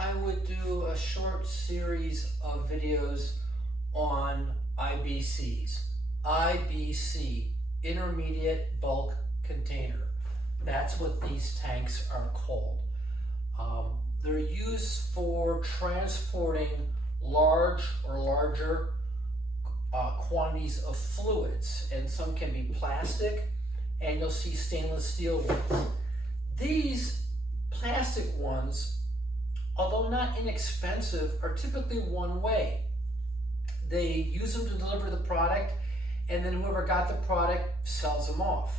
I would do a short series of videos on IBCs. IBC, Intermediate Bulk Container. That's what these tanks are called. They're used for transporting large or larger quantities of fluids, and some can be plastic, and you'll see stainless steel ones. These plastic ones, although not inexpensive, are typically one way. They use them to deliver the product, and then whoever got the product sells them off.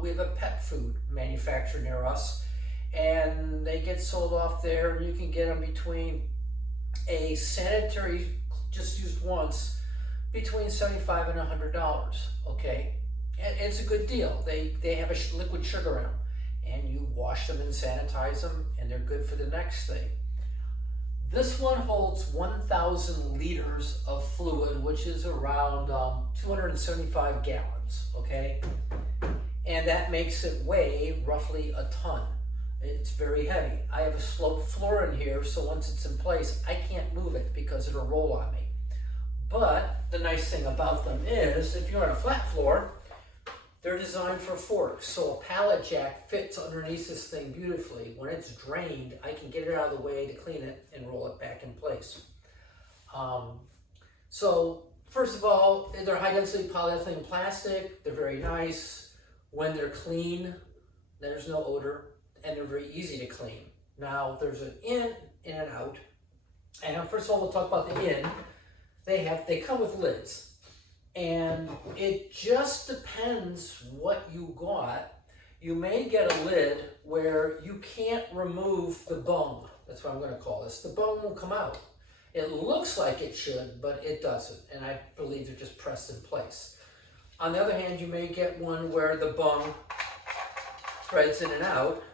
We have a pet food manufacturer near us, and they get sold off there, and you can get them between a sanitary, just used once, between $75 and $100, okay? And it's a good deal. They have a liquid sugar in them, and you wash them and sanitize them, and they're good for the next thing. This one holds 1,000 liters of fluid, which is around 275 gallons, okay? And that makes it weigh roughly a ton. It's very heavy. I have a sloped floor in here, so once it's in place, I can't move it because it'll roll on me. But the nice thing about them is, if you're on a flat floor, they're designed for forks. So a pallet jack fits underneath this thing beautifully. When it's drained, I can get it out of the way to clean it and roll it back in place. So first of all, they're high density polyethylene plastic. They're very nice. When they're clean, there's no odor, and they're very easy to clean. Now there's an in and out. And first of all, we'll talk about the in. They come with lids, and it just depends what you got. You may get a lid where you can't remove the bung. That's what I'm going to call this. The bung won't come out. It looks like it should, but it doesn't, and I believe they're just pressed in place. On the other hand, you may get one where the bung threads in and out,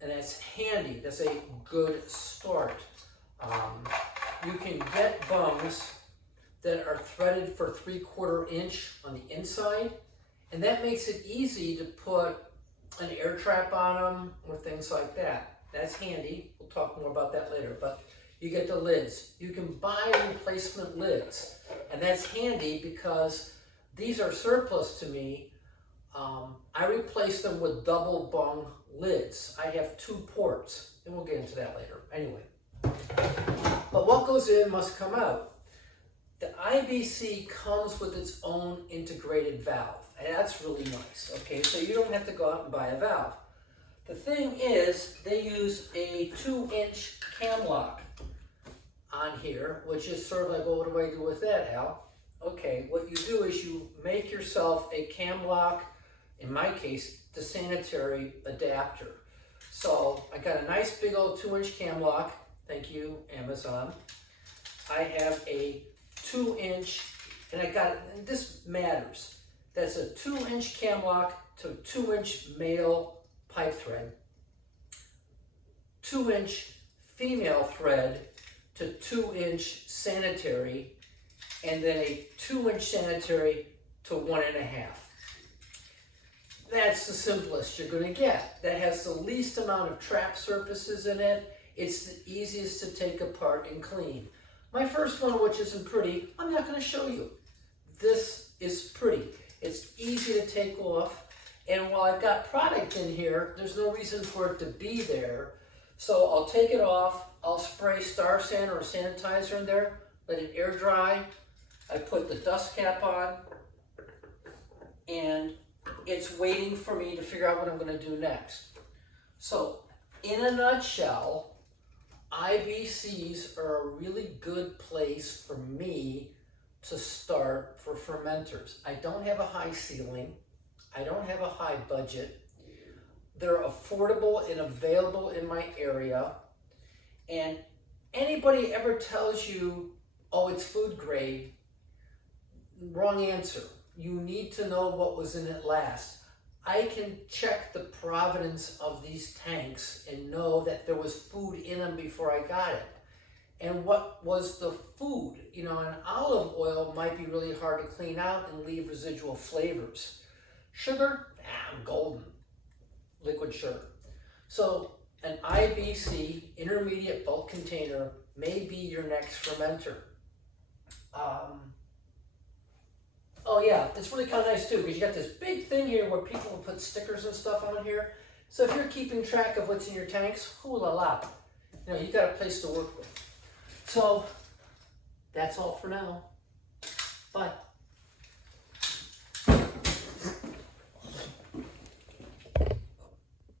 and that's handy. That's a good start. You can get bungs that are threaded for 3/4 inch on the inside, and that makes it easy to put an air trap on them or things like that. That's handy. We'll talk more about that later, but you get the lids. You can buy replacement lids, and that's handy because these are surplus to me. I replace them with double bung lids. I have 2 ports, and we'll get into that later. Anyway, but what goes in must come out. The IBC comes with its own integrated valve, and that's really nice, okay? So you don't have to go out and buy a valve. The thing is, they use a 2-inch cam lock on here, which is sort of like, well, what do I do with that, Al? Okay, what you do is you make yourself a cam lock, in my case, the sanitary adapter. So I got a nice big old 2-inch cam lock. Thank you, Amazon. I have a 2-inch, and I got, and this matters, that's a 2-inch cam lock to 2-inch male pipe thread, 2-inch female thread to 2-inch sanitary, and then a 2-inch sanitary to 1.5. That's the simplest you're going to get. That has the least amount of trap surfaces in it. It's the easiest to take apart and clean. My first one, which isn't pretty, I'm not going to show you. This is pretty. It's easy to take off, and while I've got product in here, there's no reason for it to be there. So I'll take it off, I'll spray Star San or sanitizer in there, let it air dry. I put the dust cap on, and it's waiting for me to figure out what I'm going to do next. So, in a nutshell, IBCs are a really good place for me to start for fermenters. I don't have a high ceiling. I don't have a high budget. They're affordable and available in my area. And anybody ever tells you, oh, it's food grade, wrong answer. You need to know what was in it last. I can check the provenance of these tanks and know that there was food in them before I got it. And what was the food? You know, an olive oil might be really hard to clean out and leave residual flavors. Sugar, I'm golden. Liquid sugar. So an IBC, intermediate bulk container, may be your next fermenter. Oh yeah, it's really kind of nice too, because you got this big thing here where people will put stickers and stuff on here. So if you're keeping track of what's in your tanks, hoo la la, you know, you've got a place to work with. So that's all for now. Bye.